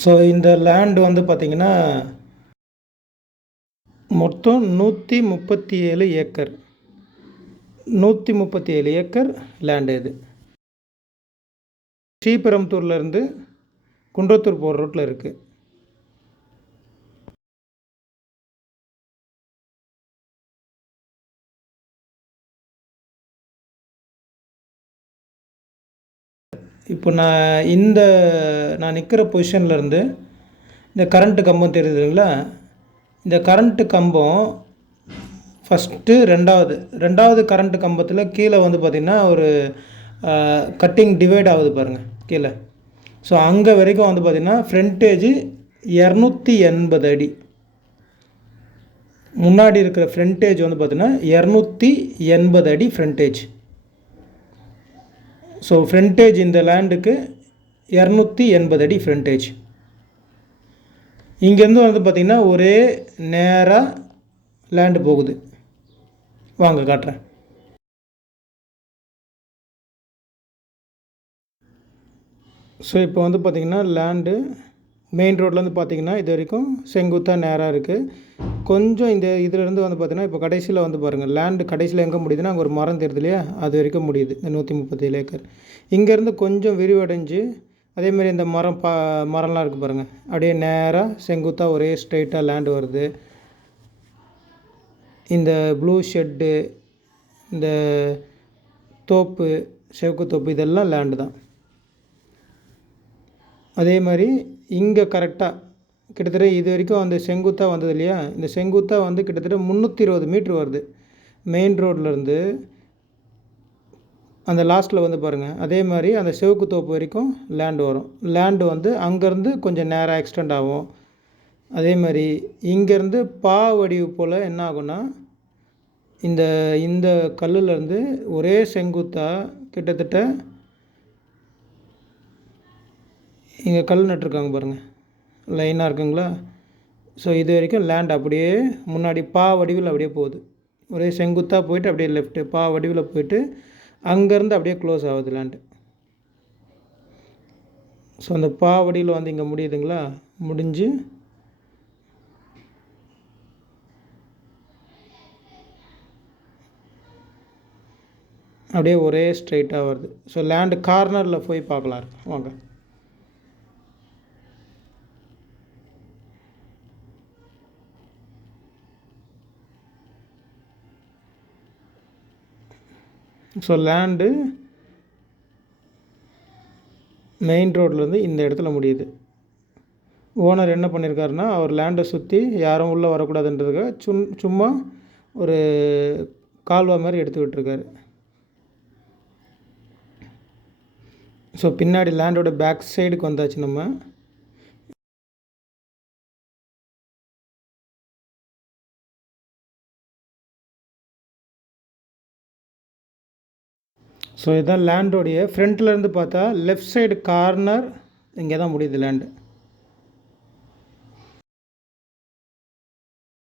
So இந்த land வந்து பார்த்திங்கன்னா மொத்தம் 137 ஏக்கர். 137 ஏக்கர் லேண்டு இது. ஸ்ரீபெரும்புத்தூர்லேருந்து குன்றத்தூர் போகிற ரோட்டில் இருக்குது. இப்போ நான் நிற்கிற பொசிஷன்லேருந்து இந்த கரண்ட்டு கம்பம் தெரியுதுங்களா, இந்த கரண்ட்டு கம்பம் ஃபஸ்ட்டு ரெண்டாவது கரண்ட்டு கம்பத்தில் கீழே வந்து பார்த்திங்கன்னா ஒரு கட்டிங் டிவைட் ஆகுது பாருங்கள் கீழே. ஸோ அங்கே வரைக்கும் வந்து பார்த்திங்கன்னா ஃப்ரண்டேஜ் 280 அடி. முன்னாடி இருக்கிற ஃப்ரண்டேஜ் வந்து பார்த்திங்கன்னா 280 அடி ஃப்ரண்டேஜ். ஸோ ஃப்ரண்டேஜ் இந்த லேண்டுக்கு 280 அடி ஃப்ரண்டேஜ். இங்கேருந்து வந்து பார்த்திங்கன்னா ஒரே நேராக லேண்டு போகுது. வாங்க காட்டுறேன். ஸோ இப்போ வந்து பார்த்திங்கன்னா லேண்டு மெயின் ரோட்லேருந்து பார்த்திங்கன்னா இது வரைக்கும் செங்குத்தாக நேராக இருக்குது. கொஞ்சம் இதிலேருந்து வந்து பார்த்திங்கன்னா இப்போ கடைசியில் வந்து பாருங்கள், லேண்டு கடைசியில் எங்கே முடியுதுன்னா அங்கே ஒரு மரம் தெரியுது இல்லையா, அது வரைக்கும் முடியுது இந்த 137 ஏக்கர். இங்கேருந்து கொஞ்சம் விரிவடைஞ்சு அதேமாதிரி இந்த மரம்லாம் இருக்குது பாருங்கள், அப்படியே நேராக செங்குத்தாக ஒரே ஸ்ட்ரைட்டாக லேண்டு வருது. இந்த ப்ளூ ஷெட்டு, இந்த தோப்பு, செவக்கு தோப்பு, இதெல்லாம் லேண்டு தான். அதே மாதிரி இங்கே கரெக்டாக கிட்டத்தட்ட இது வரைக்கும் அந்த செங்குத்தாக வந்தது இல்லையா, இந்த செங்குத்தாக வந்து கிட்டத்தட்ட 320 மீட்ரு வருது மெயின் ரோட்லேருந்து. அந்த லாஸ்ட்டில் வந்து பாருங்கள், அதே மாதிரி அந்த செவக்கு தோப்பு வரைக்கும் லேண்டு வரும். லேண்டு வந்து அங்கேருந்து கொஞ்சம் நேராக எக்ஸ்டெண்ட் ஆகும். அதே மாதிரி இங்கேருந்து வடிவு போல் என்ன ஆகும்னா, இந்த கல்லுலேருந்து ஒரே செங்குத்தாக கிட்டத்தட்ட இங்கே கல் நட்டுருக்காங்க பாருங்கள், லைனாக இருக்குங்களா. ஸோ இது வரைக்கும் லேண்ட் அப்படியே முன்னாடி வடிவில் அப்படியே போகுது. ஒரே செங்குத்தாக போயிட்டு அப்படியே லெஃப்ட்டு வடிவில் போயிட்டு அங்கேருந்து அப்படியே க்ளோஸ் ஆகுது லேண்டு. ஸோ அந்த வடிவில் வந்து இங்கே முடியுதுங்களா, முடிஞ்சு அப்படியே ஒரே ஸ்ட்ரைட்டாக வருது. ஸோ லேண்டு கார்னரில் போய் பார்க்கலாம் வாங்க. ஸோ லேண்டு மெயின் ரோட்லேருந்து இந்த இடத்துல முடியுது. ஓனர் என்ன பண்ணியிருக்காருன்னா, அவர் லேண்டை சுற்றி யாரும் உள்ளே வரக்கூடாதுன்றதுக்காக சும்மா ஒரு கால்வா மாதிரி எடுத்து விட்டுருக்காரு. ஸோ பின்னாடி லேண்டோட பேக் சைடுக்கு வந்தாச்சு நம்ம. ஸோ இதுதான் லேண்டோடைய ஃப்ரண்ட்லேருந்து பார்த்தா லெஃப்ட் சைடு கார்னர் இங்கே தான் முடியுது லேண்டு.